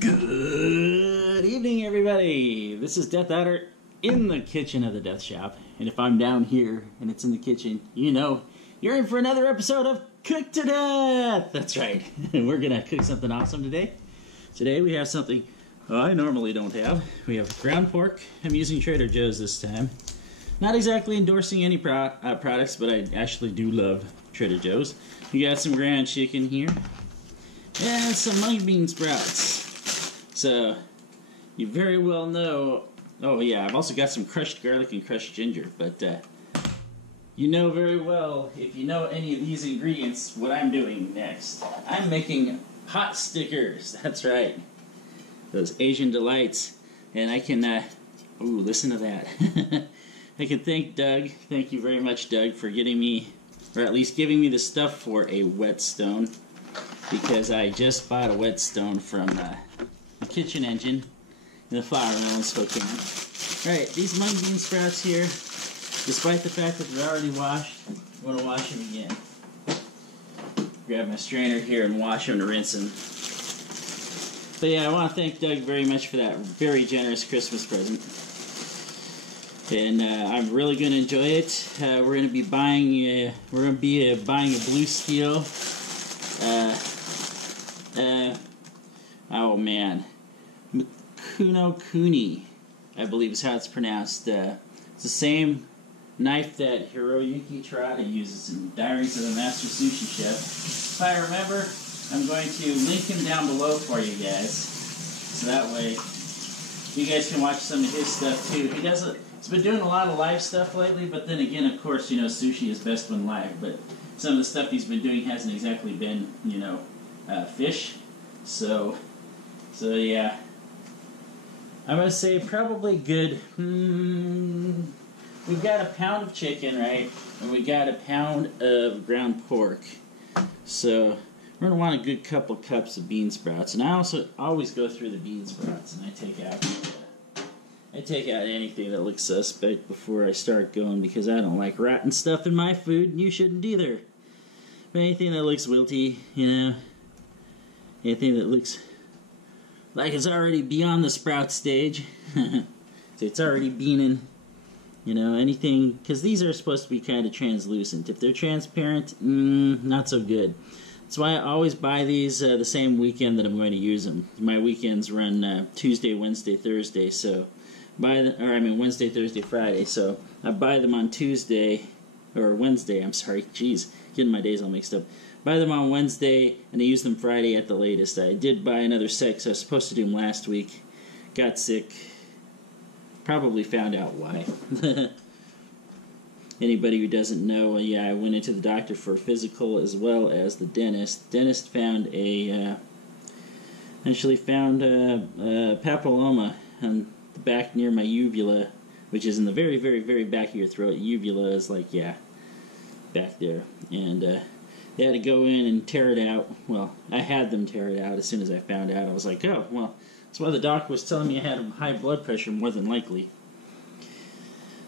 Good evening, everybody. This is dethaddr in the kitchen of the Death Shop. And if I'm down here and it's in the kitchen, you know you're in for another episode of Cooked to Death. That's right. We're going to cook something awesome today. Today we have something I normally don't have. We have ground pork. I'm using Trader Joe's this time. Not exactly endorsing any products, but I actually do love Trader Joe's. We got some ground chicken here. And some mung bean sprouts. So, you very well know... Oh yeah, I've also got some crushed garlic and crushed ginger. But, you know very well, if you know any of these ingredients, what I'm doing next. I'm making Potstickers. That's right. Those Asian delights. And I can, ooh, listen to that. I can thank Doug. Thank you very much, Doug, for getting me, or at least giving me the stuff for a whetstone. Because I just bought a whetstone from the kitchen engine in the flour mill in Spokane. Alright, these mung bean sprouts here, despite the fact that they're already washed, I'm going to wash them again. Grab my strainer here and wash them and rinse them. But yeah, I want to thank Doug very much for that very generous Christmas present. And I'm really going to enjoy it. We're going to be buying buying a blue steel. Oh man, Kuni, I believe is how it's pronounced. It's the same knife that Hiroyuki Terada uses in Diaries of the Master Sushi Chef. If I remember, I'm going to link him down below for you guys, so that way you guys can watch some of his stuff too. He's been doing a lot of live stuff lately, but then again, of course, you know, sushi is best when live. But some of the stuff he's been doing hasn't exactly been, you know, fish. So yeah, I'm going to say probably good. We've got a pound of chicken, right? And we got a pound of ground pork. So we're going to want a good couple cups of bean sprouts. And I also always go through the bean sprouts and I take out anything that looks suspect before I start going, because I don't like rotten stuff in my food, and you shouldn't either. But anything that looks wilty, you know, anything that looks like it's already beyond the sprout stage, so it's already beaning, you know, anything, because these are supposed to be kind of translucent. If they're transparent, not so good. That's why I always buy these the same weekend that I'm going to use them. My weekends run Tuesday, Wednesday, Thursday, so Wednesday, Thursday, Friday, so I buy them on Tuesday, or Wednesday, I'm sorry, jeez, getting my days all mixed up. Buy them on Wednesday, and I use them Friday at the latest. I did buy another set, because I was supposed to do them last week. Got sick. Probably found out why. Anybody who doesn't know, yeah, I went into the doctor for a physical as well as the dentist. The dentist found papilloma on the back near my uvula, which is in the very, very, very back of your throat. Uvula is like, yeah, back there. And they had to go in and tear it out. Well, I had them tear it out as soon as I found out. I was like, oh, well, that's why the doctor was telling me I had high blood pressure, more than likely.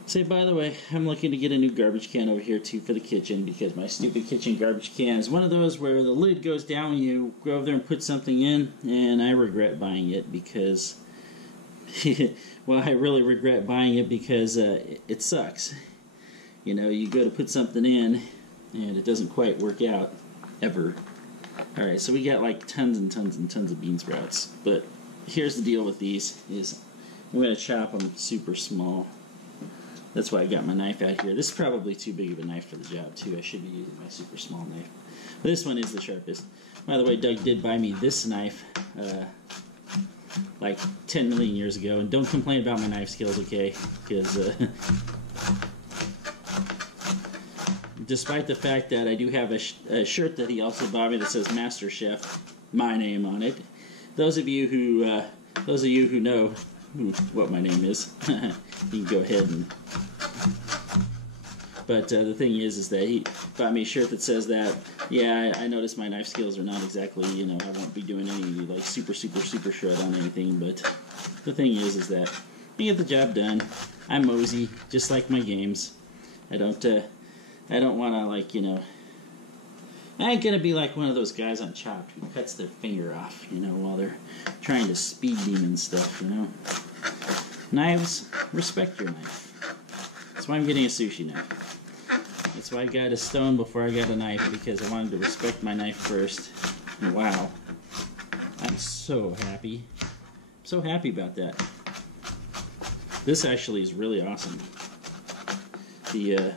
Say, by the way, I'm looking to get a new garbage can over here, too, for the kitchen, because my stupid kitchen garbage can is one of those where the lid goes down when you go over there and put something in, and I regret buying it because... well, I really regret buying it because it sucks. You know, you go to put something in, and it doesn't quite work out, ever. Alright, so we got like tons and tons and tons of bean sprouts. But here's the deal with these, is I'm going to chop them super small. That's why I got my knife out here. This is probably too big of a knife for the job, too. I should be using my super small knife. But this one is the sharpest. By the way, Doug did buy me this knife like 10 million years ago. And don't complain about my knife skills, okay? Because... despite the fact that I do have a shirt that he also bought me that says Master Chef, my name on it. Those of you who know what my name is, you can go ahead and. But the thing is that he bought me a shirt that says that. Yeah, I noticed my knife skills are not exactly, you know, I won't be doing any like super shred on anything. But the thing is that I get the job done. I'm mosey, just like my games. I don't want to, like, you know, I ain't gonna be like one of those guys on Chopped who cuts their finger off, you know, while they're trying trying to speed demon stuff, you know. Knives, respect your knife. That's why I'm getting a sushi knife. That's why I got a stone before I got a knife, because I wanted to respect my knife first. And wow, I'm so happy. I'm so happy about that. This actually is really awesome. The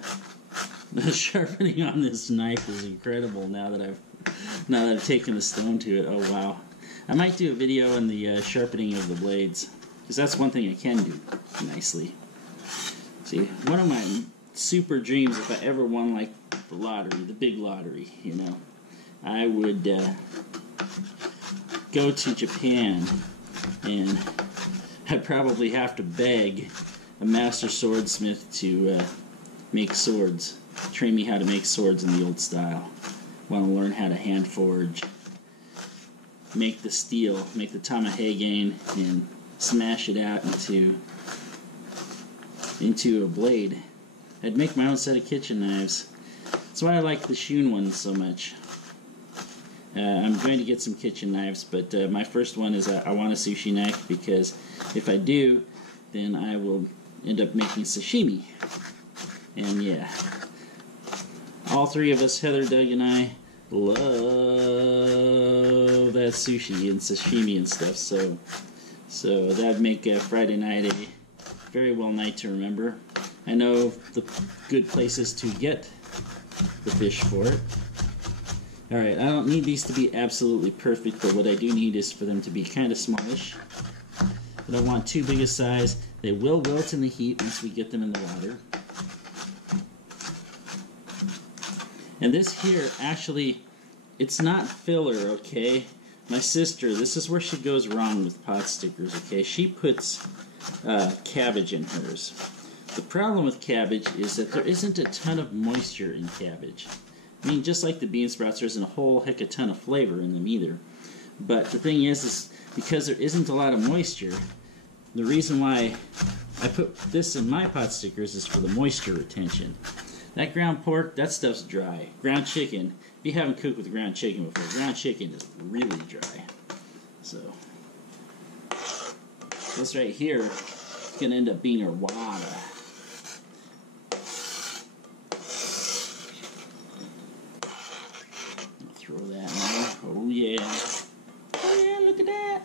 sharpening on this knife is incredible now that I've taken the stone to it. Oh wow. I might do a video on the sharpening of the blades, because that's one thing I can do nicely. See, one of my super dreams, if I ever won like the lottery, the big lottery, you know, I would go to Japan, and I'd probably have to beg a master swordsmith to make swords, train me how to make swords in the old style. Want to learn how to hand forge, make the steel, make the tamahagane, and smash it out into a blade. I'd make my own set of kitchen knives. That's why I like the Shun ones so much. I'm going to get some kitchen knives, but my first one is I want a sushi knife, because if I do, then I will end up making sashimi. And yeah, all three of us, Heather, Doug, and I, love that sushi and sashimi and stuff, so that'd make Friday night a very well night to remember. I know the good places to get the fish for it. Alright, I don't need these to be absolutely perfect, but what I do need is for them to be kind of smallish. I don't want too big a size. They will wilt in the heat once we get them in the water. And this here, actually, it's not filler, okay? My sister, this is where she goes wrong with pot stickers, okay? She puts cabbage in hers. The problem with cabbage is that there isn't a ton of moisture in cabbage. I mean, just like the bean sprouts, there isn't a whole heck of a ton of flavor in them either. But the thing is because there isn't a lot of moisture, the reason why I put this in my pot stickers is for the moisture retention. That ground pork, that stuff's dry. Ground chicken, if you haven't cooked with ground chicken before, ground chicken is really dry. So, this right here is going to end up being our wada. Throw that in there. Oh yeah. Oh yeah, look at that.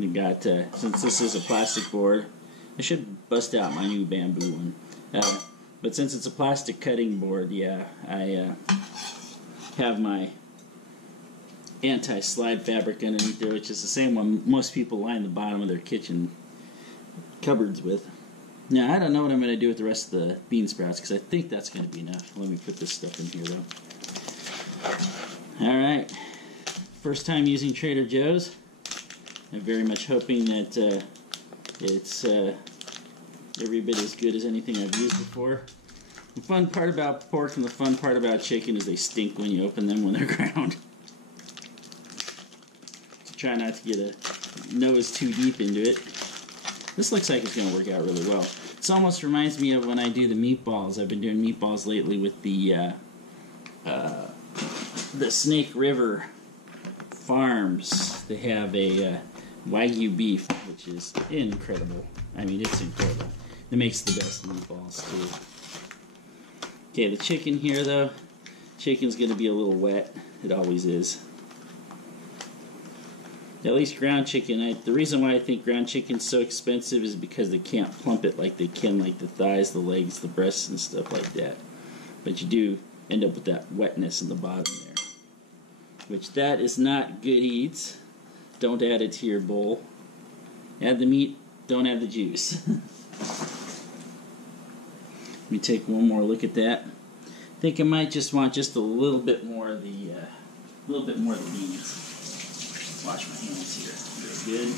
We got, since this is a plastic board, I should bust out my new bamboo one. But since it's a plastic cutting board, yeah, I have my anti-slide fabric underneath there, which is the same one most people line the bottom of their kitchen cupboards with. Now, I don't know what I'm going to do with the rest of the bean sprouts, because I think that's going to be enough. Let me put this stuff in here, though. Alright, first time using Trader Joe's. I'm very much hoping that it's every bit as good as anything I've used before. The fun part about pork and the fun part about chicken is they stink when you open them when they're ground. So try not to get a nose too deep into it. This looks like it's going to work out really well. This almost reminds me of when I do the meatballs. I've been doing meatballs lately with the Snake River Farms. They have a Wagyu beef, which is incredible. I mean, it's incredible. It makes the best meatballs, too. Okay, the chicken here, though. Chicken's going to be a little wet. It always is. At least ground chicken. The reason why I think ground chicken's so expensive is because they can't plump it like they can like the thighs, the legs, the breasts, and stuff like that. But you do end up with that wetness in the bottom there. Which that is not good eats. Don't add it to your bowl. Add the meat, don't add the juice. Let me take one more look at that. I think I might just want just a little bit more of the beans. Wash my hands here. Very good.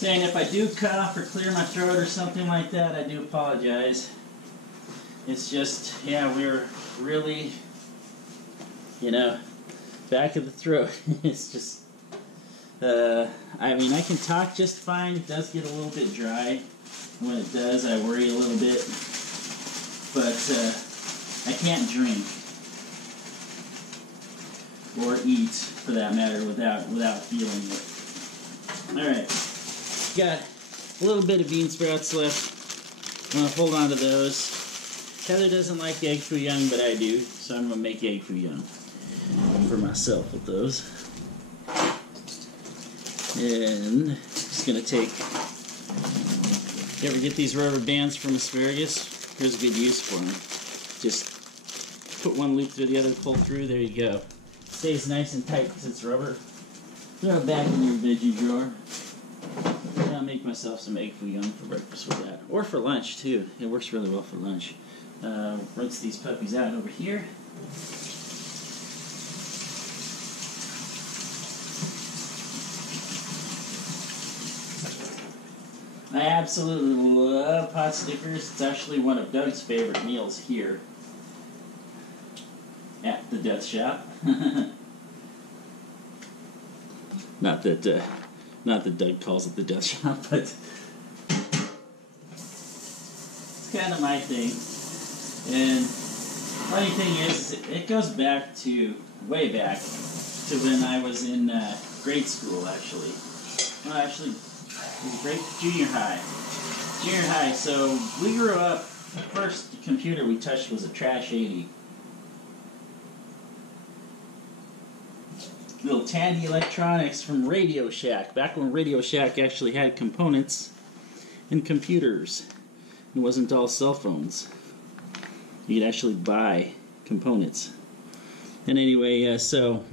Saying if I do cough or clear my throat or something like that, I do apologize. It's just, yeah, we're really, back of the throat. It's just, I mean, I can talk just fine. It does get a little bit dry. When it does, I worry a little bit. But I can't drink. or eat, for that matter, without feeling it. Alright, got a little bit of bean sprouts left. I'm going to hold on to those. Heather doesn't like egg foo young, but I do, so I'm going to make egg foo young for myself with those. And just going to take, you ever get these rubber bands from asparagus? Here's a good use for them. Just put one loop through the other, pull through, there you go. Stays nice and tight because it's rubber. Throw it back in your veggie drawer. I'll make myself some egg foo young for breakfast with that. Or for lunch, too. It works really well for lunch. Rinse these puppies out over here. I absolutely love Potstickers. It's actually one of Doug's favorite meals here at the Death Shop. Not that Doug calls it the Death Shop, but it's kind of my thing. And funny thing is, it goes back to way back to when I was in grade school, actually. Well, actually, it was junior high. Junior high. So we grew up. The first computer we touched was a Trash 80. Little Tandy Electronics from Radio Shack, back when Radio Shack actually had components and computers. It wasn't all cell phones. You could actually buy components. And anyway, so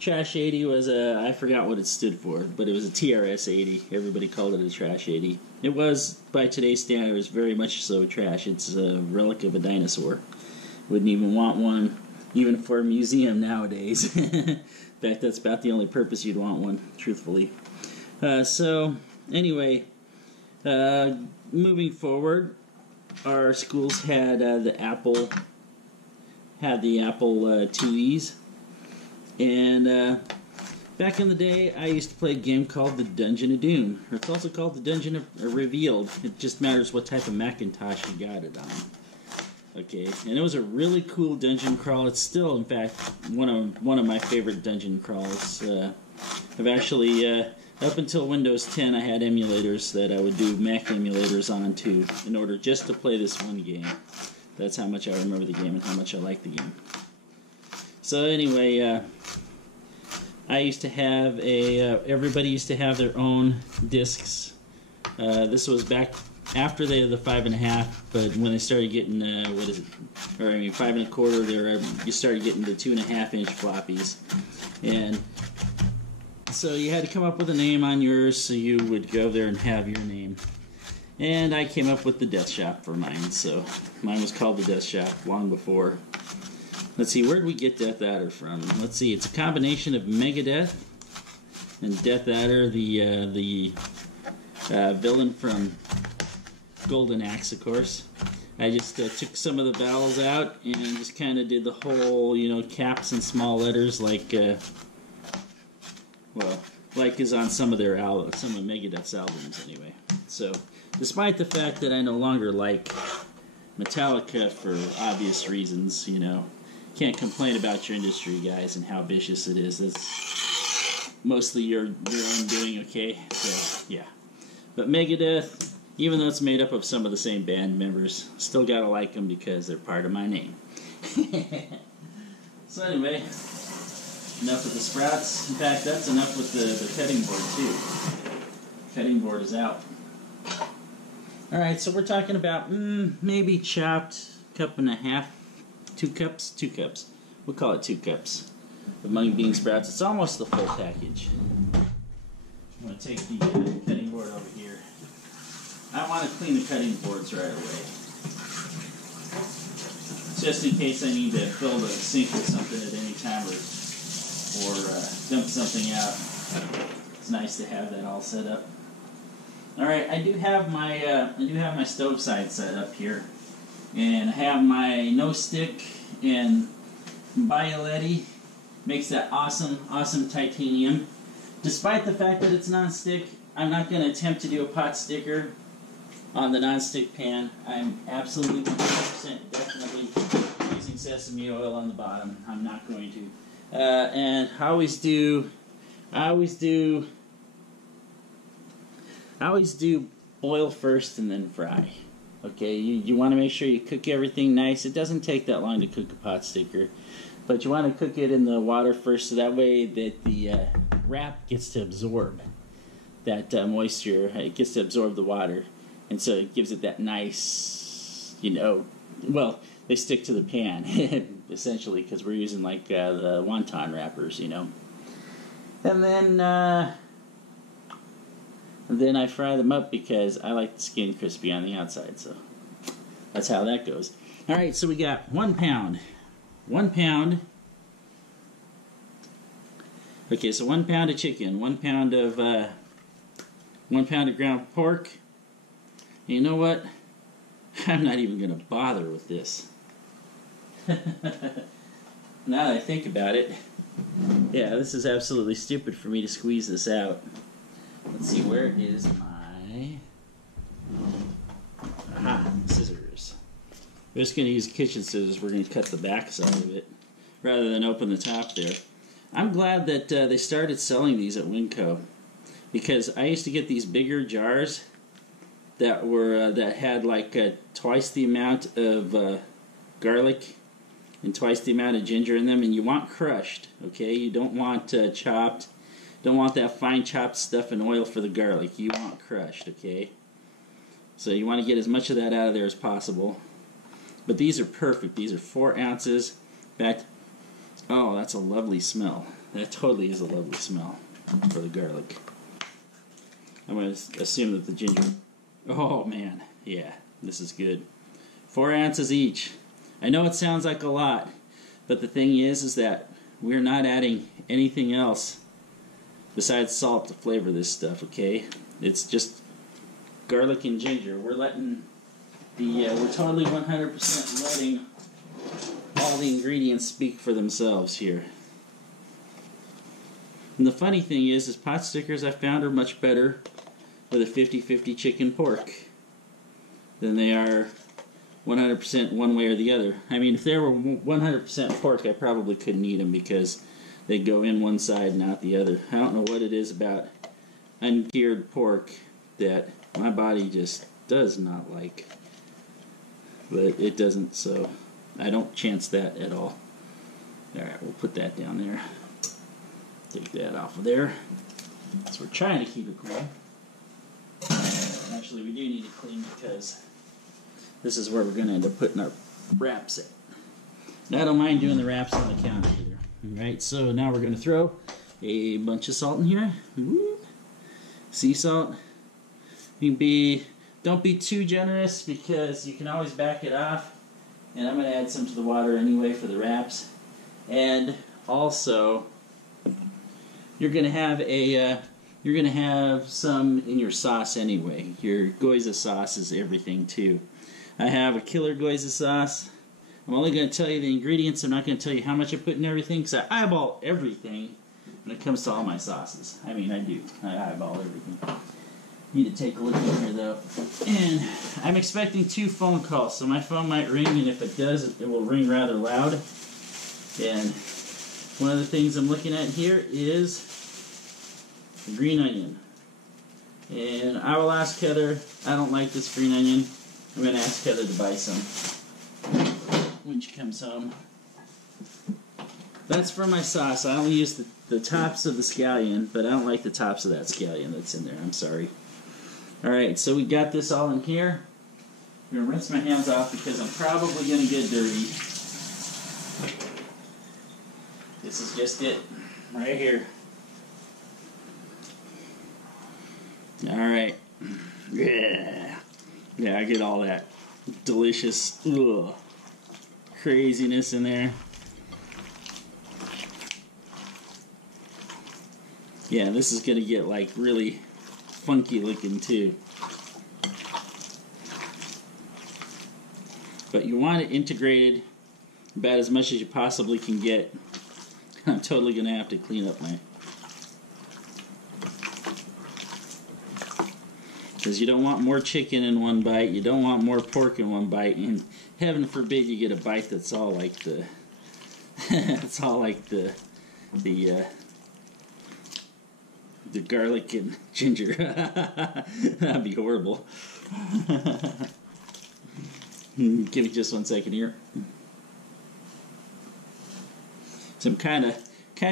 Trash 80 was I forgot what it stood for, but it was a TRS 80. Everybody called it a Trash 80. It was, by today's standards, very much so trash. It's a relic of a dinosaur. Wouldn't even want one, even for a museum nowadays. In fact, that's about the only purpose you'd want one, truthfully. So, anyway, moving forward, our schools had the Apple IIes, and back in the day, I used to play a game called the Dungeon of Doom, or it's also called the Dungeon of Revealed. It just matters what type of Macintosh you got it on. Okay, and it was a really cool dungeon crawl. It's still, in fact, one of my favorite dungeon crawls. I've actually, up until Windows 10, I had emulators that I would do Mac emulators on too, in order just to play this one game. That's how much I remember the game and how much I like the game. So anyway, I used to have everybody used to have their own discs. This was back after the 5.5, but when they started getting 5 1/4, you started getting the 2.5-inch floppies, and so you had to come up with a name on yours, so you would go there and have your name. And I came up with the Death Shop for mine, so mine was called the Death Shop long before. Let's see, where did we get dethaddr from? Let's see, it's a combination of Megadeth and dethaddr, the villain from Golden Axe, of course. I just took some of the vowels out and just kind of did the whole, caps and small letters like is on some of their albums, some of Megadeth's albums anyway. So, despite the fact that I no longer like Metallica for obvious reasons, can't complain about your industry, guys, and how vicious it is. That's mostly your own doing, okay? So, yeah. But Megadeth, even though it's made up of some of the same band members, still gotta like them because they're part of my name. So anyway, enough with the sprouts. In fact, that's enough with the cutting board too. Cutting board is out. Alright, so we're talking about maybe chopped 1.5 cups, 2 cups, 2 cups. We'll call it 2 cups of mung bean sprouts. It's almost the full package. I'm going to take the cutting board over here. I want to clean the cutting boards right away. Just in case I need to fill the sink with something at any time or dump something out. It's nice to have that all set up. Alright, I do have my stove side set up here. And I have my no stick and Bioletti. Makes that awesome titanium. Despite the fact that it's non-stick, I'm not going to attempt to do a pot sticker on the non-stick pan. I'm absolutely 100% definitely using sesame oil on the bottom. I'm not going to. And I always do boil first and then fry. Okay, you want to make sure you cook everything nice. It doesn't take that long to cook a pot sticker, but you want to cook it in the water first, so that way that the wrap gets to absorb that moisture. It gets to absorb the water, and so it gives it that nice, well, they stick to the pan essentially, because we're using like the wonton wrappers, and then I fry them up because I like the skin crispy on the outside, so that's how that goes. Alright, so we got 1 pound. 1 pound. Okay, so 1 pound of chicken, 1 pound of 1 pound of ground pork. And you know what? I'm not even going to bother with this. Now that I think about it, yeah, this is absolutely stupid for me to squeeze this out. Let's see, where is my scissors? We're just going to use kitchen scissors. We're going to cut the back side of it rather than open the top there. I'm glad that they started selling these at Winco, because I used to get these bigger jars that had like twice the amount of garlic and twice the amount of ginger in them, and you want crushed, okay? You don't want chopped. Don't want that fine chopped stuff in oil for the garlic. You want crushed, okay? So you want to get as much of that out of there as possible. But these are perfect. These are 4 ounces. In fact, oh, that's a lovely smell. That totally is a lovely smell for the garlic. I'm going to assume that the ginger... Oh, man. Yeah, this is good. 4 ounces each. I know it sounds like a lot, but the thing is that we're not adding anything else besides salt to flavor this stuff, okay? It's just garlic and ginger. We're letting we're totally 100% letting all the ingredients speak for themselves here. And the funny thing is pot stickers I found are much better with a 50-50 chicken pork than they are 100% one way or the other. I mean, if they were 100% pork, I probably couldn't eat them because they go in one side and out the other. I don't know what it is about uncured pork that my body just does not like. But it doesn't, so I don't chance that at all. Alright, we'll put that down there. Take that off of there. So we're trying to keep it cool. Actually, we do need to clean because this is where we're going to end up putting our wraps at. Now, I don't mind doing the wraps on the counter either. Alright, so now we're going to throw a bunch of salt in here. Woo. Sea salt. Don't be too generous because you can always back it off. And I'm going to add some to the water anyway for the wraps. And also, you're going to have some in your sauce anyway. Your Goiza sauce is everything too. I have a killer Goiza sauce. I'm only going to tell you the ingredients. I'm not going to tell you how much I put in everything because I eyeball everything when it comes to all my sauces. I mean, I do. I eyeball everything. Need to take a look in here though. And I'm expecting 2 phone calls, so my phone might ring, and if it does, it will ring rather loud. And one of the things I'm looking at here is green onion. And I will ask Heather. I don't like this green onion. I'm going to ask Heather to buy some when she comes home. That's for my sauce. I only use the tops of the scallion, but I don't like the tops of that scallion that's in there. I'm sorry. Alright, so we got this all in here. I'm going to rinse my hands off because I'm probably going to get dirty. This is just it. Right here. Alright. Yeah. Yeah, I get all that delicious craziness in there. Yeah, this is going to get like really funky looking too. But you want it integrated about as much as you possibly can get. I'm totally going to have to clean up my... Because you don't want more chicken in one bite, you don't want more pork in one bite, and heaven forbid you get a bite that's all like the... it's all like the the garlic and ginger. That'd be horrible. Give me just 1 second here. So I'm kind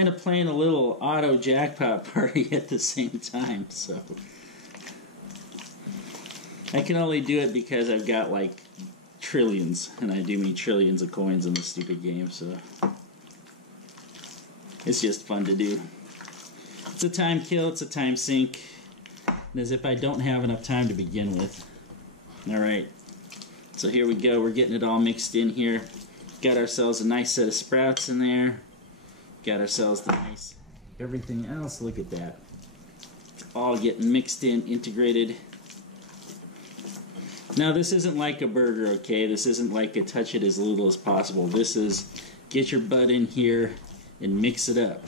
of playing a little auto jackpot party at the same time. So I can only do it because I've got like trillions, and I do mean trillions of coins in this stupid game. So it's just fun to do. It's a time kill, it's a time sink, and as if I don't have enough time to begin with. Alright, so here we go, we're getting it all mixed in here. Got ourselves a nice set of sprouts in there. Got ourselves the nice everything else, look at that. It's all getting mixed in, integrated. Now this isn't like a burger, okay? This isn't like a touch it as little as possible. This is get your butt in here and mix it up,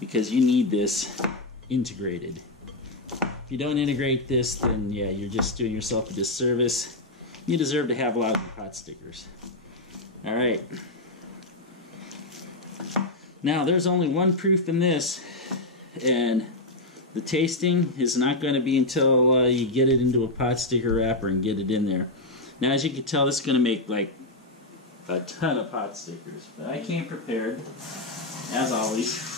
because you need this integrated. If you don't integrate this, then yeah, you're just doing yourself a disservice. You deserve to have a lot of pot stickers. Alright. Now, there's only one proof in this, and the tasting is not going to be until you get it into a pot sticker wrapper and get it in there. Now, as you can tell, this is going to make like a ton of pot stickers, but I came prepared, as always.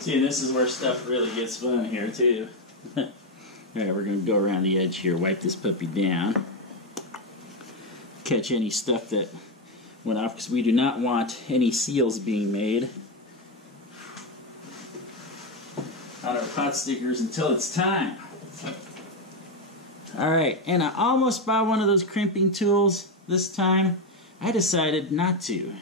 See, this is where stuff really gets fun here, too. Alright, we're going to go around the edge here, wipe this puppy down. Catch any stuff that went off, because we do not want any seals being made on our pot stickers until it's time. Alright, and I almost bought one of those crimping tools this time. I decided not to.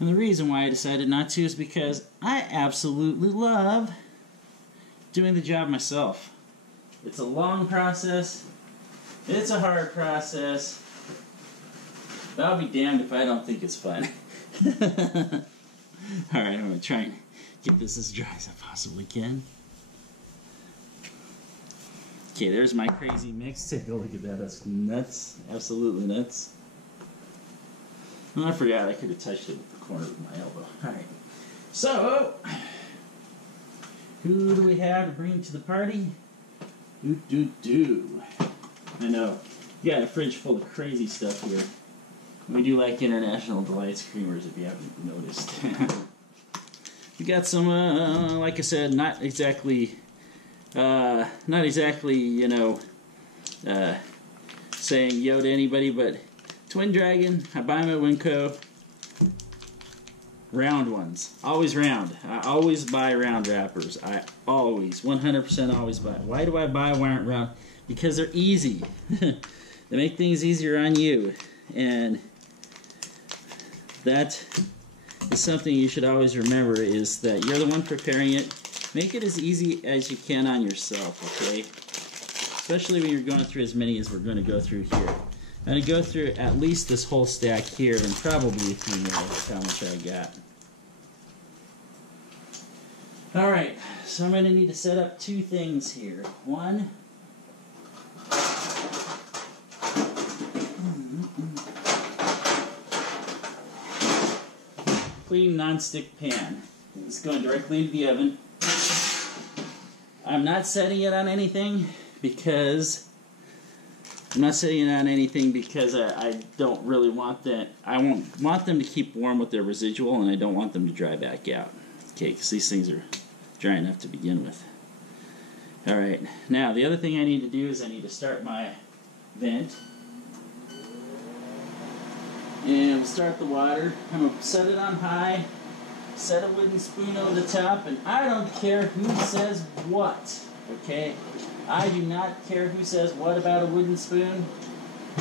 And the reason why I decided not to is because I absolutely love doing the job myself. It's a long process. It's a hard process. But I'll be damned if I don't think it's fun. Alright, I'm going to try and get this as dry as I possibly can. Okay, there's my crazy mix. Take a look at that. That's nuts. Absolutely nuts. Oh, I forgot I could have touched it with the corner of my elbow. Alright. So, who do we have to bring to the party? I know. You got a fridge full of crazy stuff here. We do like International Delights creamers, if you haven't noticed. We got some, like I said, not exactly, you know, saying yo to anybody, but Twin Dragon, I buy them at Winco. Round ones. Always round. I always buy round wrappers. I always, 100% always buy. Why do I buy round? Because they're easy. They make things easier on you. And that is something you should always remember, is that you're the one preparing it. Make it as easy as you can on yourself, okay? Especially when you're going through as many as we're going to go through here. I'm going to go through at least this whole stack here, and probably a few more. That's how much I got. Alright, so I'm going to need to set up two things here. One, clean non-stick pan. It's going directly into the oven. I'm not setting it on anything because I don't really want that. I want them to keep warm with their residual, and I don't want them to dry back out. Okay, because these things are dry enough to begin with. Alright, now the other thing I need to do is I need to start my vent. And we'll start the water. I'm going to set it on high, set a wooden spoon over the top, and I don't care who says what, okay? I do not care who says what about a wooden spoon.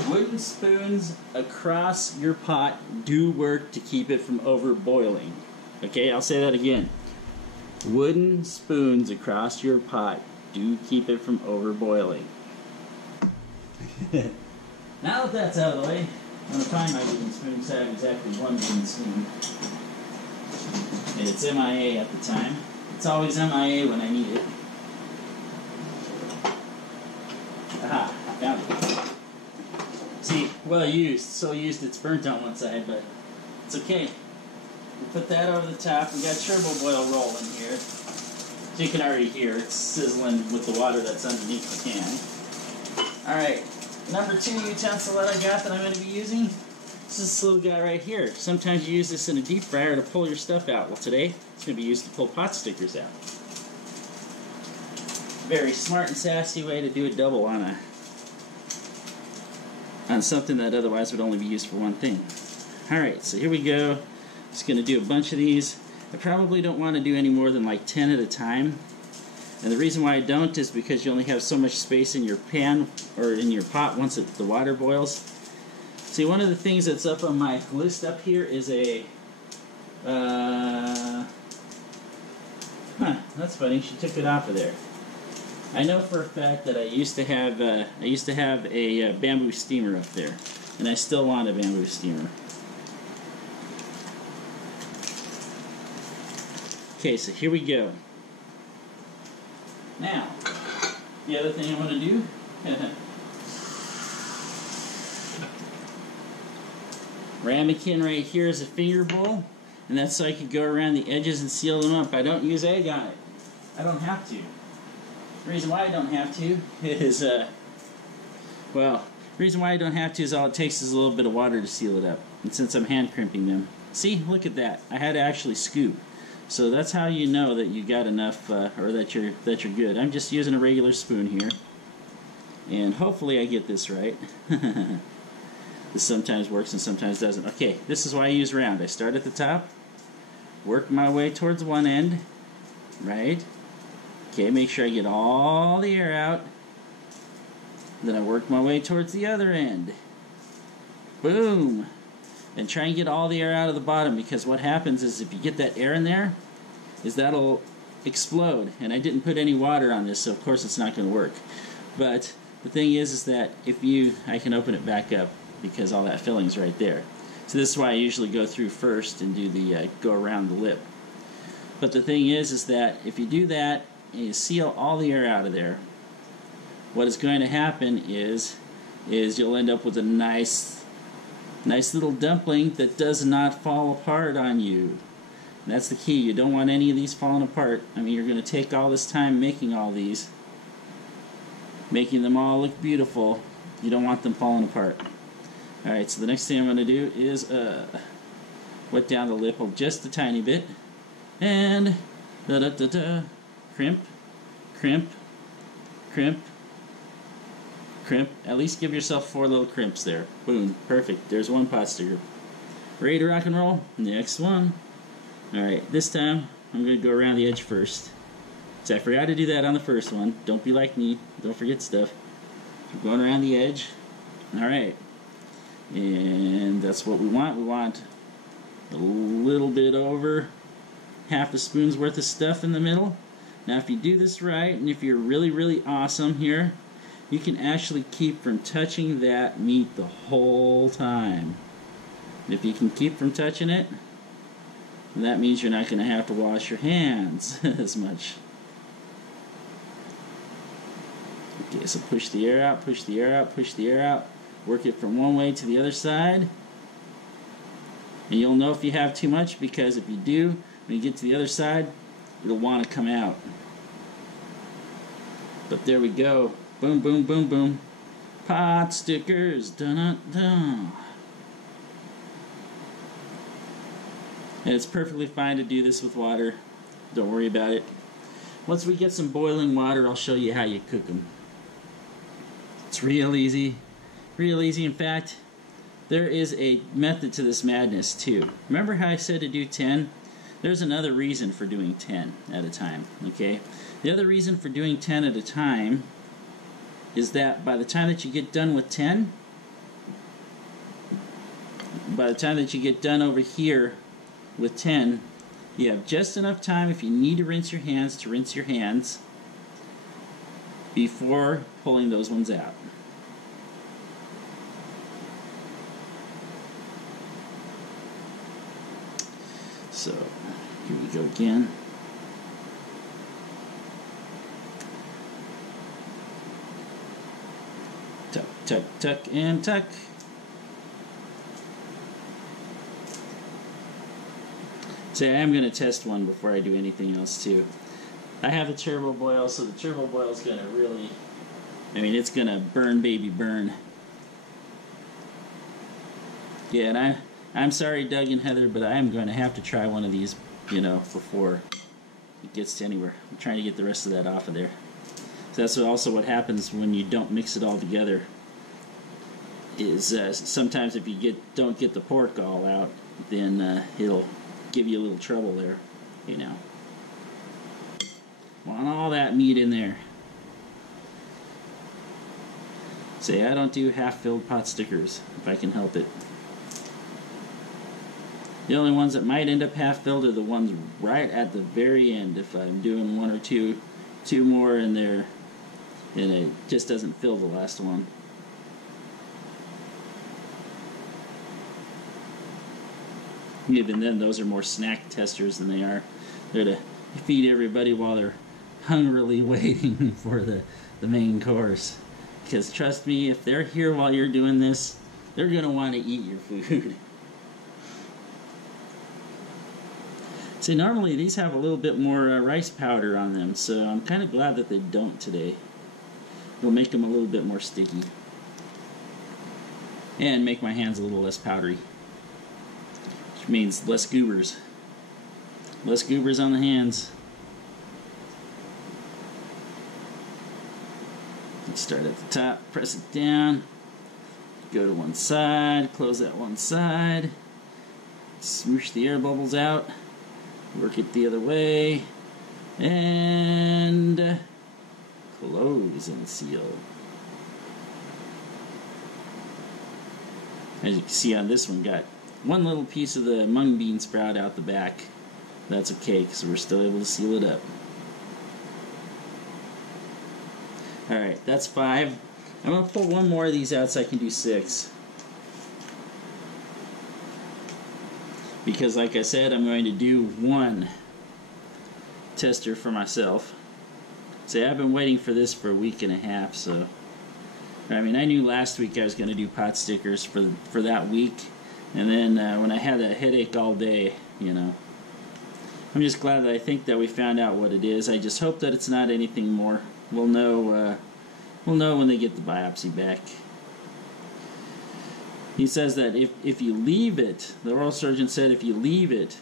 Wooden spoons across your pot do work to keep it from over boiling. Okay, I'll say that again. Wooden spoons across your pot do keep it from over boiling. Now that that's out of the way, I'm going to find my wooden spoon because I have exactly one wooden spoon. And it's MIA at the time. It's always MIA when I need it. Aha, found it. See, well used. So used it's burnt on one side, but it's okay. We put that over the top. We got turbo boil rolling here. So you can already hear it's sizzling with the water that's underneath the can. Alright, number 2 utensil that I got that I'm going to be using. This is this little guy right here. Sometimes you use this in a deep fryer to pull your stuff out. Well, today it's going to be used to pull pot stickers out. Very smart and sassy way to do a double on something that otherwise would only be used for one thing. Alright, so here we go. Just going to do a bunch of these. I probably don't want to do any more than like 10 at a time. And the reason why I don't is because you only have so much space in your pan or in your pot once the water boils. See, one of the things that's up on my list up here is a that's funny, she took it off of there. I know for a fact that I used to have a bamboo steamer up there, and I still want a bamboo steamer. Okay, so here we go. Now, the other thing I want to do, ramekin right here is a finger bowl, and that's so I could go around the edges and seal them up. I don't use egg on it. I don't have to. The reason why I don't have to is, well, the reason why I don't have to is all it takes is a little bit of water to seal it up. And since I'm hand crimping them, see, look at that. I had to actually scoop. So that's how you know that you got enough, or that you're good. I'm just using a regular spoon here, and hopefully I get this right. This sometimes works and sometimes doesn't. Okay, this is why I use round. I start at the top, work my way towards one end, right? Okay, make sure I get all the air out. Then I work my way towards the other end. Boom! And try and get all the air out of the bottom, because what happens is if you get that air in there, is that'll explode. And I didn't put any water on this, so of course it's not going to work. But the thing is that I can open it back up because all that filling's right there. So this is why I usually go through first and do the go around the lip. But the thing is that if you do that and you seal all the air out of there, what is going to happen is you'll end up with a nice little dumpling that does not fall apart on you. And that's the key. You don't want any of these falling apart. I mean, you're going to take all this time making all these, making them all look beautiful. You don't want them falling apart. Alright, so the next thing I'm going to do is wet down the lip just a tiny bit. And crimp, crimp, crimp, crimp. At least give yourself 4 little crimps there. Boom, perfect. There's one pot sticker. Ready to rock and roll? Next one. Alright, this time I'm going to go around the edge first. So I forgot to do that on the first one. Don't be like me. Don't forget stuff. I'm going around the edge. Alright. And that's what we want. We want a little bit over half a spoon's worth of stuff in the middle. Now if you do this right, and if you're really, really awesome here, you can actually keep from touching that meat the whole time. If you can keep from touching it, that means you're not going to have to wash your hands as much. Okay, so push the air out, push the air out, push the air out. Work it from one way to the other side. And you'll know if you have too much, because if you do, when you get to the other side, it'll want to come out. But there we go. Boom, boom, boom, boom. Pot stickers. Dun-dun-dun. And it's perfectly fine to do this with water. Don't worry about it. Once we get some boiling water, I'll show you how you cook them. It's real easy. Real easy. In fact, there is a method to this madness too. Remember how I said to do 10? There's another reason for doing 10 at a time, okay? The other reason for doing 10 at a time is that by the time that you get done with 10, by the time that you get done over here with 10, you have just enough time, if you need to rinse your hands, to rinse your hands before pulling those ones out. So, here we go again. Tuck, tuck, tuck, and tuck. So I am going to test one before I do anything else too. I have the turbo boil, so the turbo boil is going to really, I mean, it's going to burn, baby, burn. Yeah, and I'm sorry, Doug and Heather, but I am going to have to try one of these, you know, before it gets to anywhere. I'm trying to get the rest of that off of there. So that's also what happens when you don't mix it all together. Is sometimes if you don't get the pork all out, then it'll give you a little trouble there, you know. Want all that meat in there. Say, I don't do half-filled pot stickers if I can help it. The only ones that might end up half-filled are the ones right at the very end. If I'm doing one or two more in there, and it just doesn't fill the last one. Even then, those are more snack testers than they are. They're to feed everybody while they're hungrily waiting for the main course. Because trust me, if they're here while you're doing this, they're going to want to eat your food. See, normally these have a little bit more rice powder on them, so I'm kind of glad that they don't today. It'll make them a little bit more sticky. And make my hands a little less powdery. Which means less goobers. Less goobers on the hands. Let's start at the top, press it down, go to one side, close that one side, smoosh the air bubbles out, work it the other way, and close and seal. As you can see on this one, got one little piece of the mung bean sprout out the back. That's okay, because we're still able to seal it up. Alright, that's 5. I'm going to pull one more of these out so I can do 6. Because like I said, I'm going to do one tester for myself. See, I've been waiting for this for a week and a half, so... I mean, I knew last week I was going to do pot stickers for that week. And then when I had a headache all day, you know... I'm just glad that I think that we found out what it is. I just hope that it's not anything more. We'll know when they get the biopsy back. He says that if you leave it, the oral surgeon said if you leave it,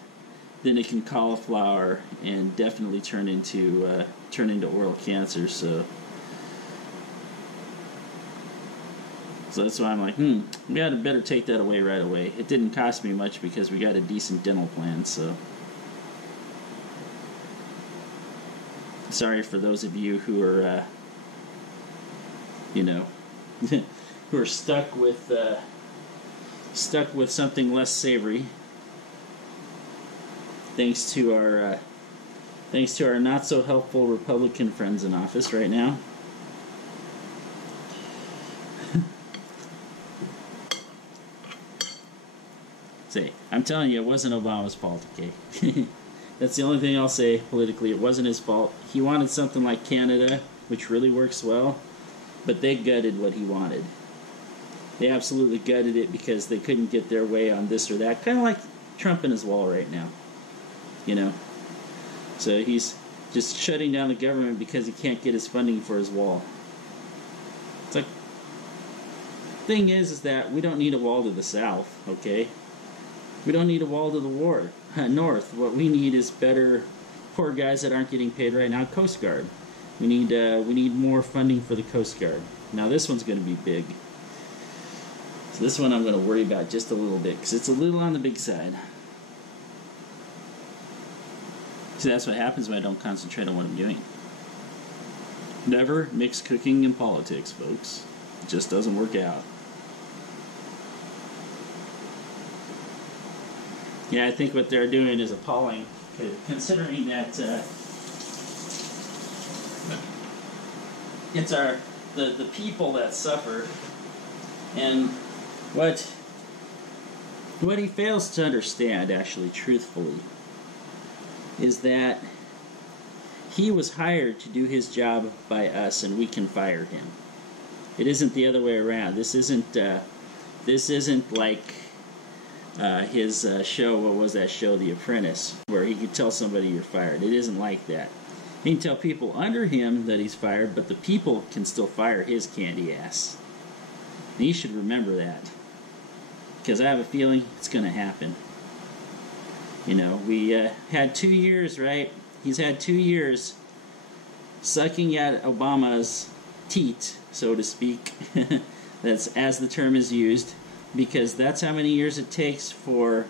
then it can cauliflower and definitely turn into oral cancer. So that's why I'm like, we had to better take that away right away. It didn't cost me much because we got a decent dental plan. So sorry for those of you who are, who are stuck with something less savory. Thanks to our not so helpful Republican friends in office right now. Say, I'm telling you, it wasn't Obama's fault, okay? That's the only thing I'll say politically. It wasn't his fault. He wanted something like Canada, which really works well, but they gutted what he wanted. They absolutely gutted it because they couldn't get their way on this or that. Kind of like Trump and his wall right now. You know? So he's just shutting down the government because he can't get his funding for his wall. It's like, thing is that we don't need a wall to the south, okay? We don't need a wall to the north. What we need is better, poor guys that aren't getting paid right now, Coast Guard. We need more funding for the Coast Guard. Now this one's going to be big. So this one I'm going to worry about just a little bit because it's a little on the big side. See, that's what happens when I don't concentrate on what I'm doing. Never mix cooking and politics, folks. It just doesn't work out. Yeah, I think what they're doing is appalling, considering that it's the people that suffer, and what he fails to understand, actually, truthfully, is that he was hired to do his job by us, and we can fire him. It isn't the other way around. This isn't like his show. What was that show, The Apprentice, where he could tell somebody you're fired. It isn't like that. He can tell people under him that he's fired, but the people can still fire his candy ass. And you should remember that, because I have a feeling it's going to happen. You know, we had 2 years, right? He's had 2 years sucking at Obama's teat, so to speak. That's as the term is used, because that's how many years it takes for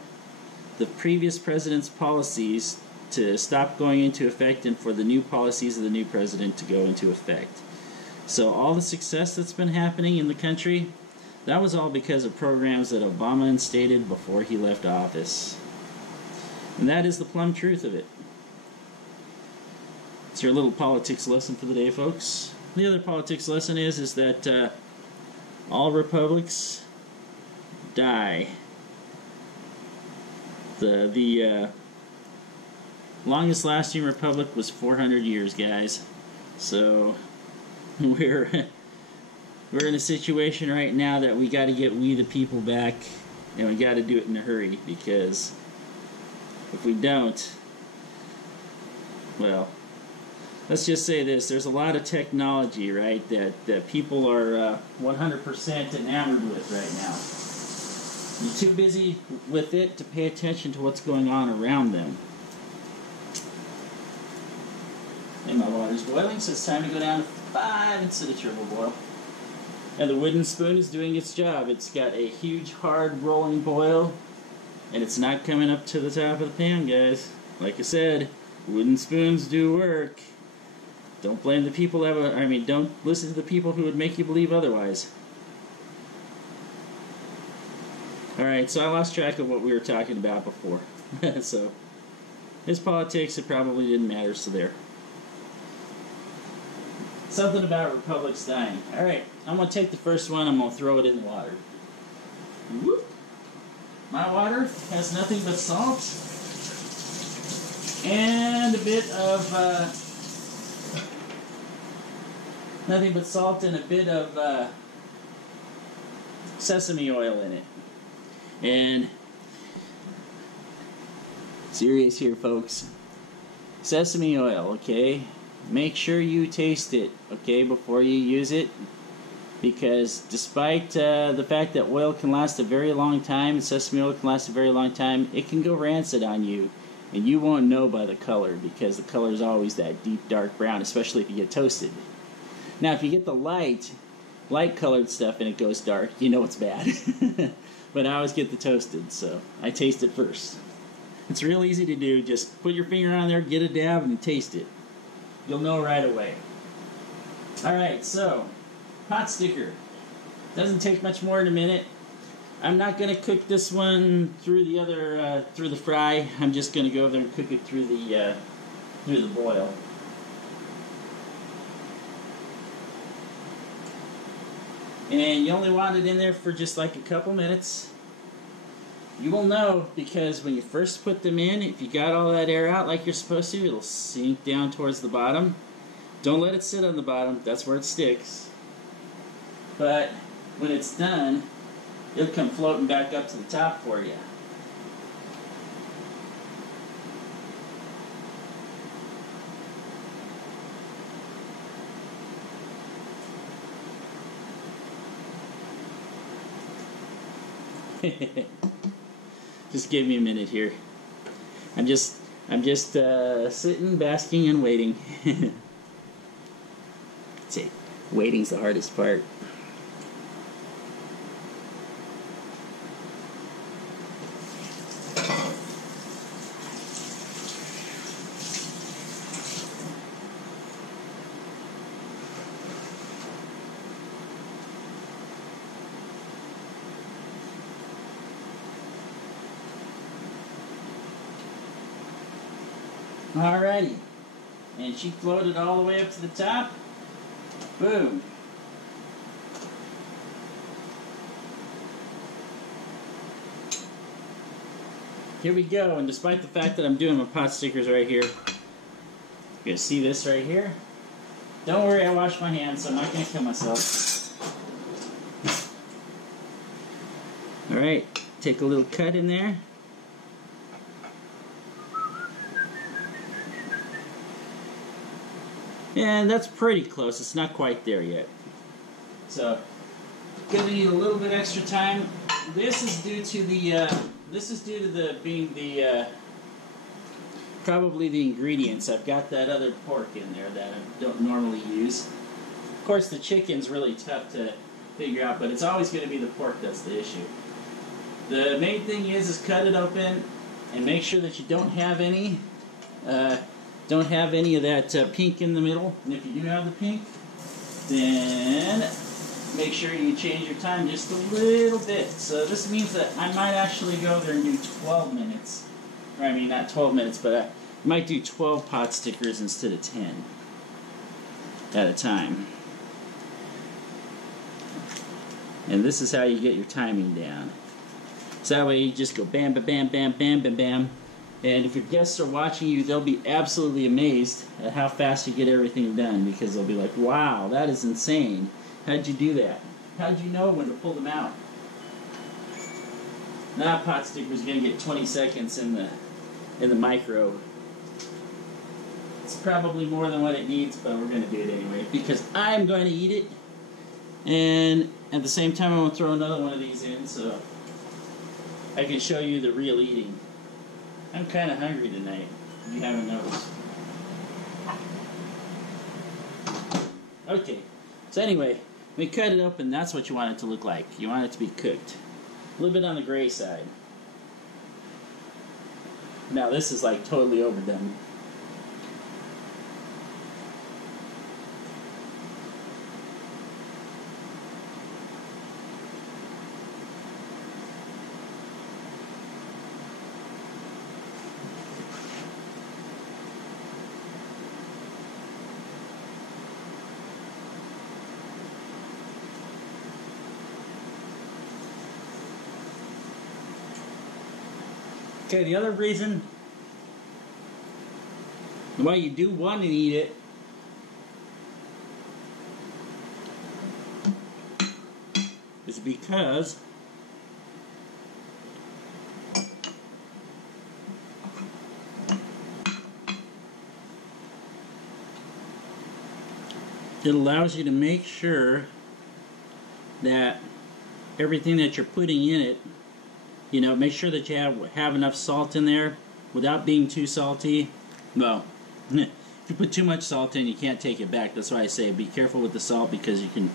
the previous president's policies to stop going into effect and for the new policies of the new president to go into effect. So all the success that's been happening in the country, that was all because of programs that Obama instated before he left office. And that is the plumb truth of it. It's your little politics lesson for the day, folks. The other politics lesson is that all republics die. The longest lasting republic was 400 years, guys. So we're in a situation right now that we got to get we the people back, and we got to do it in a hurry, because if we don't, well, let's just say this: there's a lot of technology, right, that people are 100% enamored with right now. You're too busy with it to pay attention to what's going on around them. And my water's boiling, so it's time to go down to 5 instead of triple boil. And the wooden spoon is doing its job. It's got a huge, hard, rolling boil, and it's not coming up to the top of the pan, guys. Like I said, wooden spoons do work. Don't blame the people that don't listen to the people who would make you believe otherwise. Alright, so I lost track of what we were talking about before. So, his politics, it probably didn't matter, so there. Something about republics dying. Alright, I'm going to take the first one, I'm going to throw it in the water. Whoop. My water has nothing but salt and a bit of sesame oil in it. And serious here, folks. Sesame oil, okay? Make sure you taste it, okay, before you use it, because despite the fact that oil can last a very long time, sesame oil can last a very long time, it can go rancid on you, and you won't know by the color, because the color is always that deep dark brown, especially if you get toasted. Now, if you get the light colored stuff and it goes dark, you know it's bad. But I always get the toasted, so I taste it first. It's real easy to do. Just put your finger on there, get a dab, and taste it. You'll know right away. Alright, so, pot sticker. Doesn't take much more than a minute. I'm not going to cook this one through the fry. I'm just going to go over there and cook it through the boil. And you only want it in there for just like a couple minutes. You will know, because when you first put them in, if you got all that air out like you're supposed to, it'll sink down towards the bottom. Don't let it sit on the bottom, that's where it sticks. But when it's done, it'll come floating back up to the top for you. Just give me a minute here. I'm just sitting, basking, and waiting. See, waiting's the hardest part. Alrighty, and she floated all the way up to the top. Boom. here we go. And despite the fact that I'm doing my pot stickers right here, you guys see this right here? Don't worry, I washed my hands, so I'm not going to kill myself. Alright, take a little cut in there. And that's pretty close. It's not quite there yet. So, gonna need a little bit extra time. This is due to the probably the ingredients. I've got that other pork in there that I don't normally use. Of course, the chicken's really tough to figure out, but it's always going to be the pork that's the issue. The main thing is cut it open and make sure that you don't have any of that pink in the middle. And if you do have the pink, then make sure you change your time just a little bit. So this means that I might actually go there and do 12 minutes. Or I mean, not 12 minutes, but I might do 12 pot stickers instead of 10 at a time. And this is how you get your timing down. So that way you just go bam, bam, bam, bam, bam, bam, bam. And if your guests are watching you, they'll be absolutely amazed at how fast you get everything done, because they'll be like, wow, that is insane. How'd you do that? How'd you know when to pull them out? That pot sticker's gonna get 20 seconds in the micro. It's probably more than what it needs, but we're gonna do it anyway because I'm going to eat it. And at the same time, I'm gonna throw another one of these in so I can show you the real eating. I'm kind of hungry tonight, if you haven't noticed. Okay, so anyway, we cut it open. That's what you want it to look like. You want it to be cooked. A little bit on the gray side. Now this is like totally overdone. Okay, the other reason why you do want to eat it is because it allows you to make sure that everything that you're putting in it, you know, make sure that you have enough salt in there without being too salty. Well, if you put too much salt in, you can't take it back. That's why I say be careful with the salt, because you can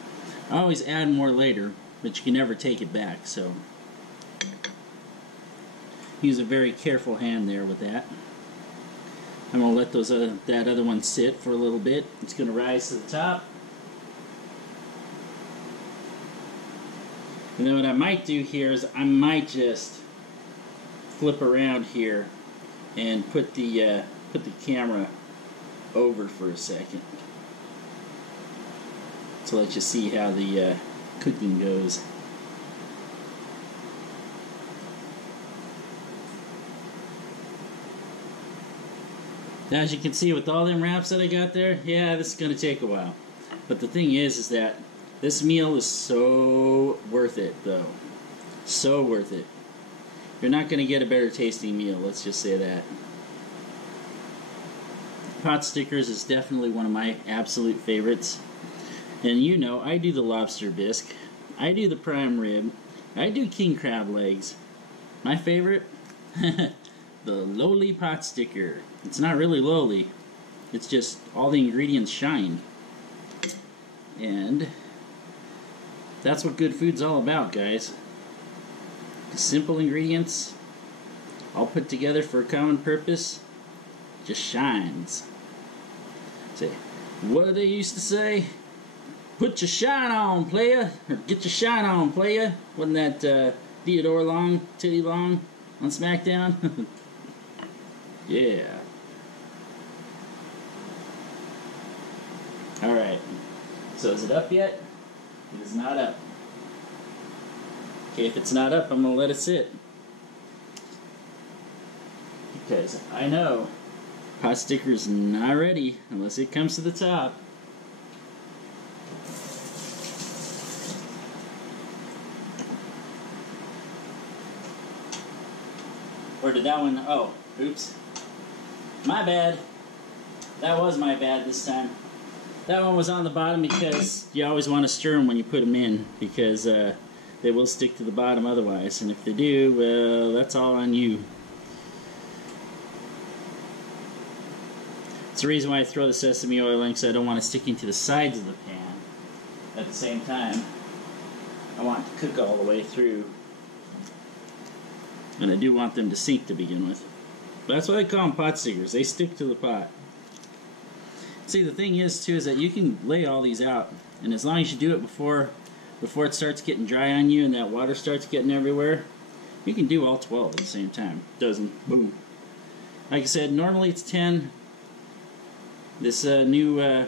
always add more later, but you can never take it back. So use a very careful hand there with that. I'm going to let that other one sit for a little bit. It's going to rise to the top. And then what I might do here is I might just flip around here and put the camera over for a second to let you see how the cooking goes. Now, as you can see with all them wraps that I got there, yeah, this is going to take a while. But the thing is that this meal is so worth it, though. So worth it. You're not going to get a better tasting meal, let's just say that. Potstickers is definitely one of my absolute favorites. And you know, I do the lobster bisque. I do the prime rib. I do king crab legs. My favorite? The lowly potsticker. It's not really lowly. It's just all the ingredients shine. And that's what good food's all about, guys. Simple ingredients, all put together for a common purpose, just shines. Say, what do they used to say? Put your shine on, playa, or get your shine on, playa. Wasn't that Theodore Long, Titty Long on SmackDown? Yeah. Alright, so is it up yet? It is not up. Okay, if it's not up, I'm going to let it sit. because I know Potsticker's not ready unless it comes to the top. Or did that one, oh, oops. My bad. That was my bad this time. That one was on the bottom because you always want to stir them when you put them in, because they will stick to the bottom otherwise. And if they do, well, that's all on you. It's the reason why I throw the sesame oil in, because I don't want it sticking to the sides of the pan. At the same time, I want it to cook all the way through. And I do want them to sink to begin with. But that's why I call them pot stickers. They stick to the pot. See, the thing is, too, is that you can lay all these out. And as long as you do it before it starts getting dry on you and that water starts getting everywhere, you can do all 12 at the same time. Doesn't, boom. Like I said, normally it's 10. This new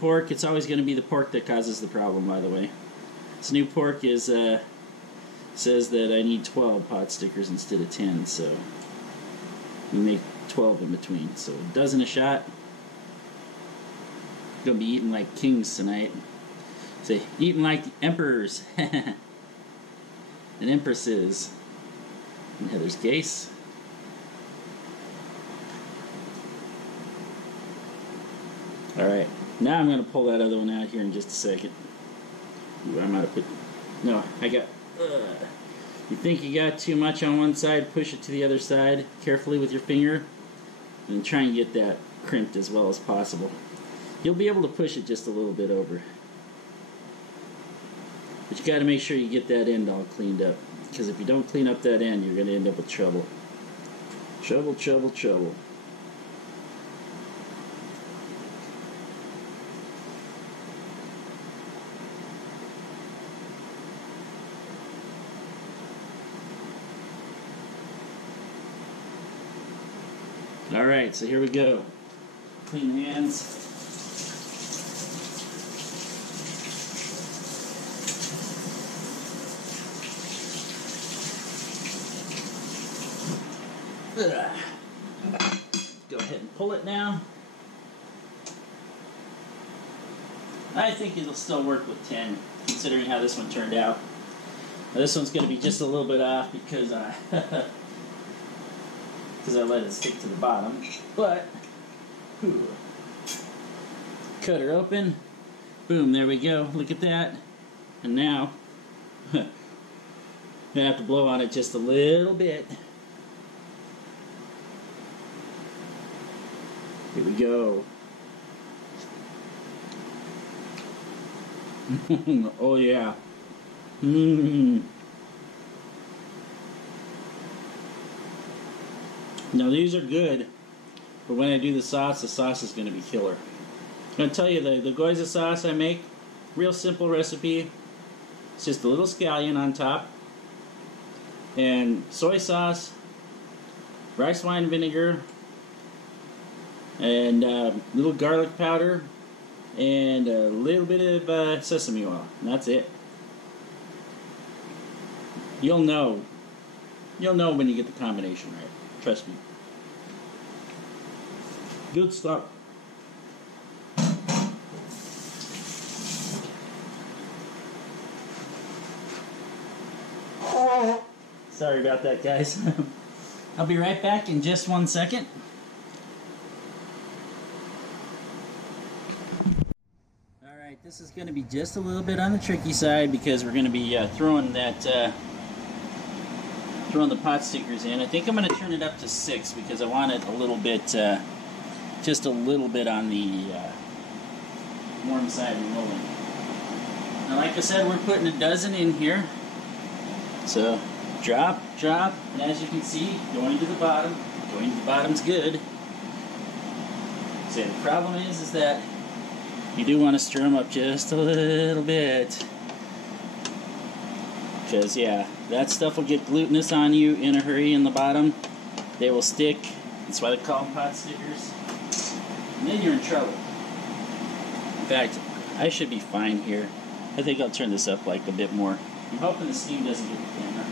pork, it's always going to be the pork that causes the problem, by the way. This new pork is says that I need 12 pot stickers instead of 10, so we make 12 in between. So a dozen a shot. Gonna be eating like kings tonight. Say, eating like the emperors and empresses. And Heather's case. Alright, now I'm going to pull that other one out here in just a second. Ooh, I'm out of put. No, I got. You think you got too much on one side, push it to the other side carefully with your finger, and try and get that crimped as well as possible. You'll be able to push it just a little bit over. But you got to make sure you get that end all cleaned up, because if you don't clean up that end, you're going to end up with trouble. Trouble, trouble, trouble. Alright, so here we go. Clean hands. Go ahead and pull it now. I think it'll still work with 10, considering how this one turned out. Now, this one's going to be just a little bit off because I let it stick to the bottom. But, cut her open. Boom, there we go. Look at that. And now, I have to blow on it just a little bit. Here we go. Oh yeah. Now these are good, but when I do the sauce is going to be killer. I'm going to tell you the goiza sauce I make, real simple recipe. It's just a little scallion on top, and soy sauce, rice wine vinegar, and little garlic powder, and a little bit of sesame oil, and that's it. You'll know when you get the combination right. Trust me. Good stuff. Sorry about that, guys. I'll be right back in just 1 second. Alright, this is going to be just a little bit on the tricky side because we're going to be throwing the pot stickers in. I think I'm going to turn it up to 6 because I want it a little bit, just a little bit on the warm side and rolling. Now, like I said, we're putting a dozen in here. So, drop, drop, and as you can see, going to the bottom. Going to the bottom's good. So the problem is that you do want to stir them up just a little bit. Because, yeah, that stuff will get glutinous on you in a hurry in the bottom. They will stick. That's why they call them pot stickers. And then you're in trouble. In fact, I should be fine here. I think I'll turn this up like a bit more. I'm hoping the steam doesn't get the camera.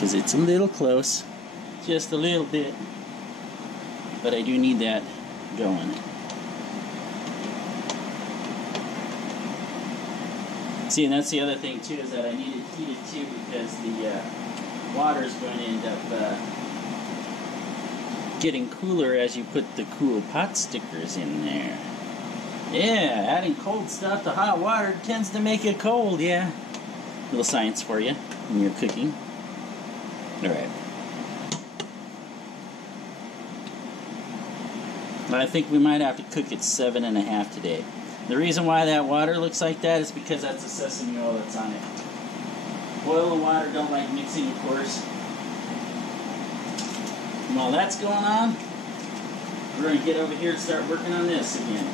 because it's a little close, just a little bit, but I do need that going. See, and that's the other thing too, is that I need it heated too, because the water is going to end up getting cooler as you put the cool pot stickers in there. Yeah, adding cold stuff to hot water tends to make it cold, yeah. Little science for you when you're cooking. Alright. But I think we might have to cook it 7.5 today. The reason why that water looks like that is because that's the sesame oil that's on it. Oil and water don't like mixing, of course. And while that's going on, we're going to get over here and start working on this again.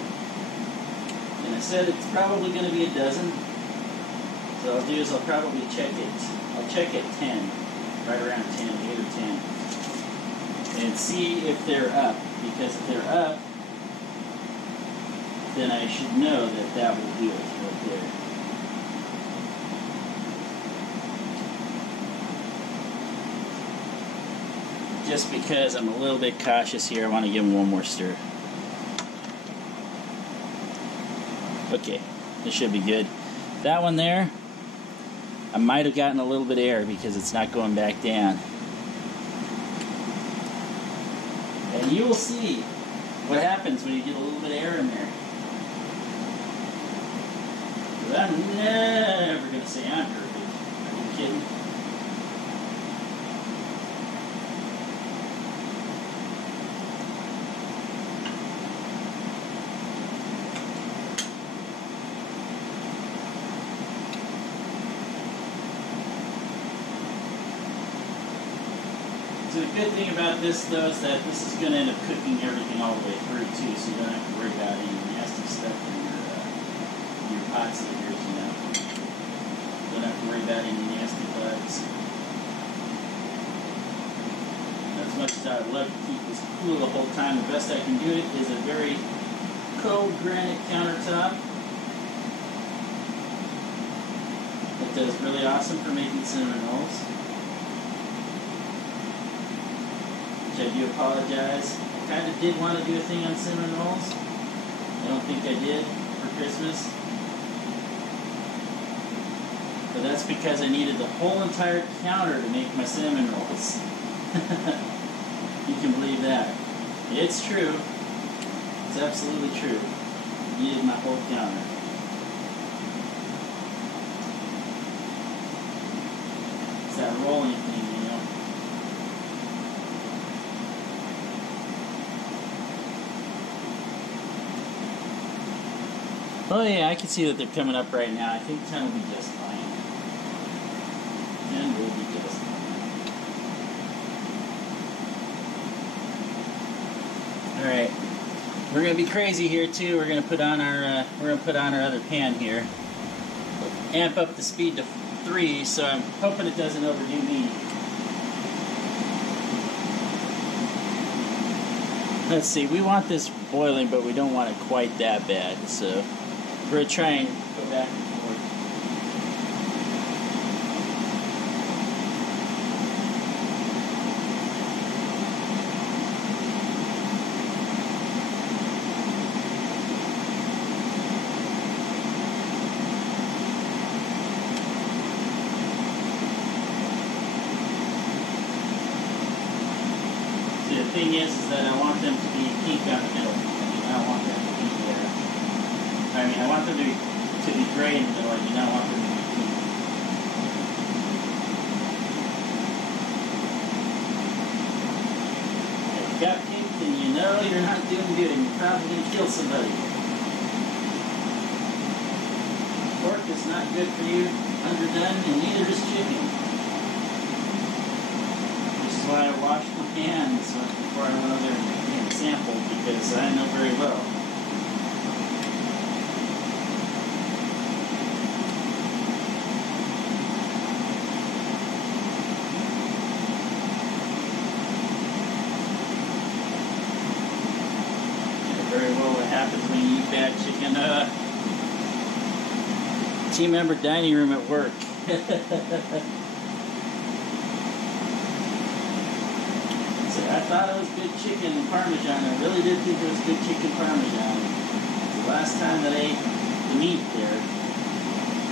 And I said it's probably going to be a dozen. So what I'll do is I'll probably check it. I'll check at 10, right around 10, 8 or 10. And see if they're up. Because if they're up, then I should know that that will do it right there. Just because I'm a little bit cautious here, I want to give them one more stir. Okay, this should be good. That one there, I might have gotten a little bit of air because it's not going back down. And you will see what happens when you get a little bit of air in there. But I'm never going to say I'm perfect. Are you kidding? So the good thing about this, though, is that this is going to end up cooking everything all the way through, too, so you don't have to worry about any nasty stuff in your pot stickers, you know. You don't have to worry about any nasty bugs. As much as I would love to keep this cool the whole time, the best I can do it is a very cold granite countertop. It does really awesome for making cinnamon rolls. I do apologize. I kind of did want to do a thing on cinnamon rolls. I don't think I did for Christmas. But that's because I needed the whole entire counter to make my cinnamon rolls. You can believe that. It's true. It's absolutely true. I needed my whole counter. It's that rolling thing. Oh yeah, I can see that they're coming up right now. I think 10 will be just fine. 10 will be just fine. All right, we're gonna be crazy here too. We're gonna put on our other pan here. Amp up the speed to 3, so I'm hoping it doesn't overdo me. Let's see. We want this boiling, but we don't want it quite that bad. So. We're going to try and go back and forth. See, the thing is that I want them to be pink out the middle. I don't want them to be I want them to be gray in the middle. I do not want them to be pink. If you got pink, then you know you're not doing good and you're probably going to kill somebody. Pork is not good for you, underdone, and neither is chicken. This is why I washed my hands before I went over there and sampled, because I know very well. Very well what happens when you eat bad chicken. Team member dining room at work. I thought it was good chicken and Parmesan. I really did think it was good chicken Parmesan. The last time that I ate the meat there,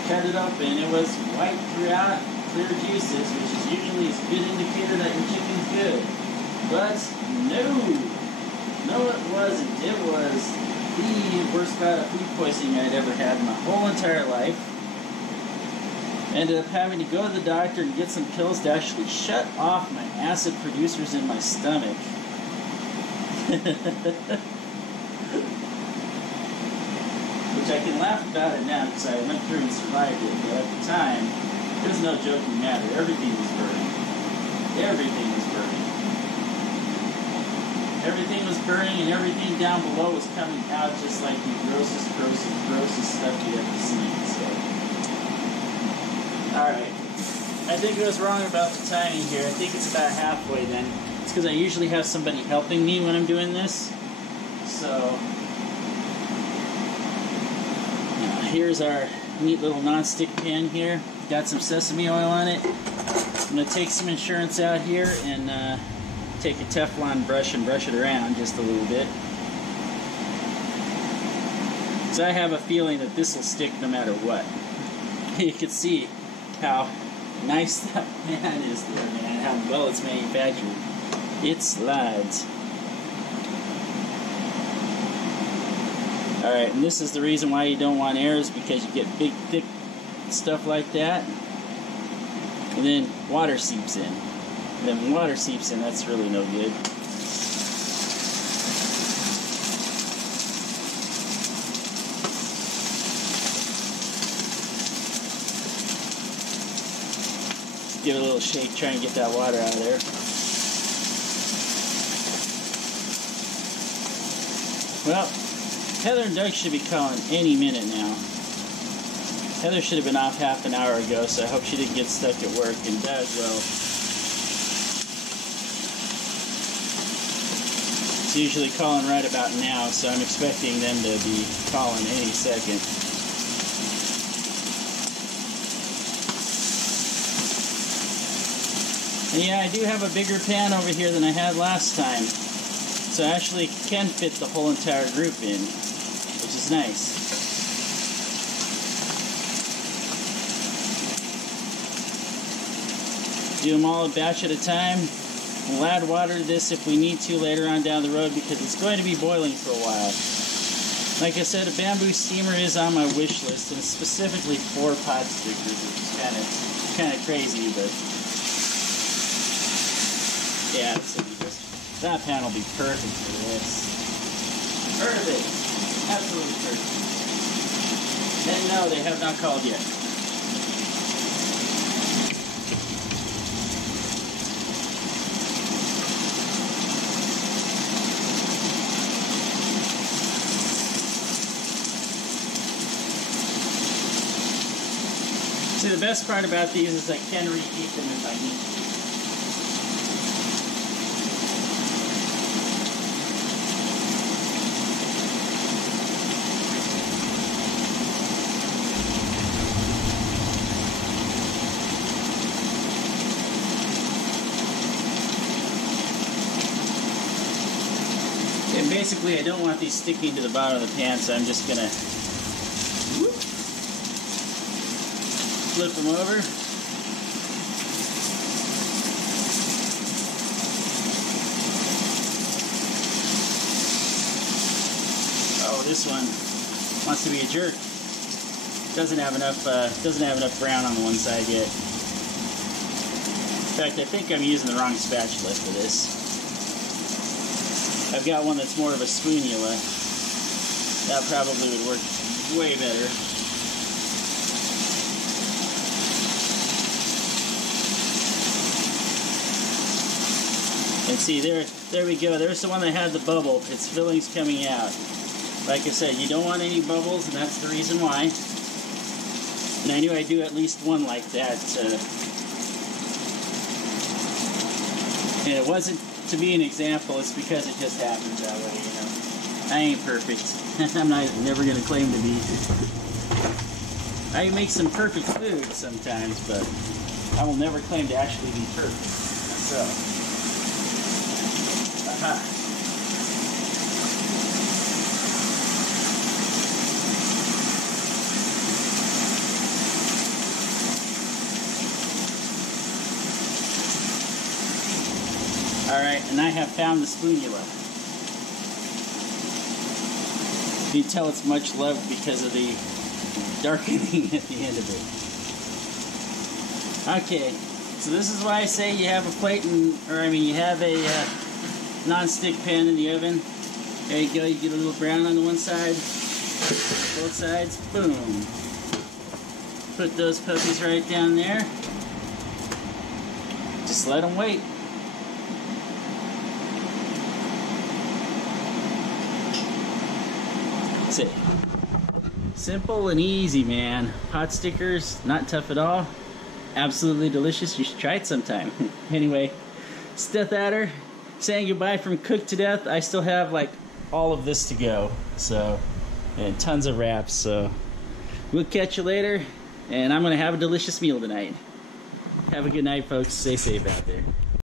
cut it open, it was white throughout, clear juices, which is usually a good indicator that your chicken's good. But no it wasn't. It was the worst bout of food poisoning I'd ever had in my whole entire life. Ended up having to go to the doctor and get some pills to actually shut off my acid producers in my stomach. Which I can laugh about it now because I went through and survived it, but at the time, it was no joking matter. Everything was burning. Everything was burning. Everything was burning and everything down below was coming out just like the grossest stuff you ever seen. So, alright. I think I was wrong about the timing here. I think it's about halfway then. It's because I usually have somebody helping me when I'm doing this. So, here's our neat little non-stick pan here. Got some sesame oil on it. I'm going to take some insurance out here and take a Teflon brush and brush it around just a little bit. So I have a feeling that this will stick no matter what. You can see how nice that pan is there, man. How well it's manufactured. It slides. Alright, and this is the reason why you don't want air, is because you get big, thick stuff like that. And then water seeps in. And then when water seeps in, that's really no good. Give it a little shake, try and get that water out of there. Well, Heather and Doug should be calling any minute now. Heather should have been off half an hour ago, so I hope she didn't get stuck at work. And Doug, well, it's usually calling right about now, so I'm expecting them to be calling any second. And yeah, I do have a bigger pan over here than I had last time, so I actually can fit the whole entire group in, which is nice. Do them all a batch at a time. We'll add water to this if we need to later on down the road because it's going to be boiling for a while. Like I said, a bamboo steamer is on my wish list, and specifically for Potstickers, which is kind of crazy, but yeah, that pan will be perfect for this. Perfect. Absolutely perfect. And no, they have not called yet. See, the best part about these is I can reheat them if I need to. And basically, I don't want these sticking to the bottom of the pan, so I'm just gonna flip them over. Oh, this one wants to be a jerk. Doesn't have enough brown on the one side yet. In fact, I think I'm using the wrong spatula for this. I've got one that's more of a spoonula. That probably would work way better. And see, there we go. There's the one that had the bubble. Its filling's coming out. Like I said, you don't want any bubbles, and that's the reason why. And I knew I'd do at least one like that. And it wasn't to be an example, it's because it just happens that way, you know. I ain't perfect. I'm never going to claim to be. I make some perfect food sometimes, but I will never claim to actually be perfect myself. Aha. Alright, and I have found the spoon you love. You can tell it's much loved because of the darkening at the end of it. Okay, so this is why I say you have a plate you have a non-stick pan in the oven. There you go, you get a little brown on the one side, both sides, boom. Put those puppies right down there. Just let them wait. That's it. Simple and easy, man. Pot stickers, not tough at all. Absolutely delicious. You should try it sometime. Anyway, it's dethaddr saying goodbye from Cooked to Death. I still have like all of this to go, so, and tons of wraps. So we'll catch you later, and I'm gonna have a delicious meal tonight. Have a good night, folks. Stay safe out there.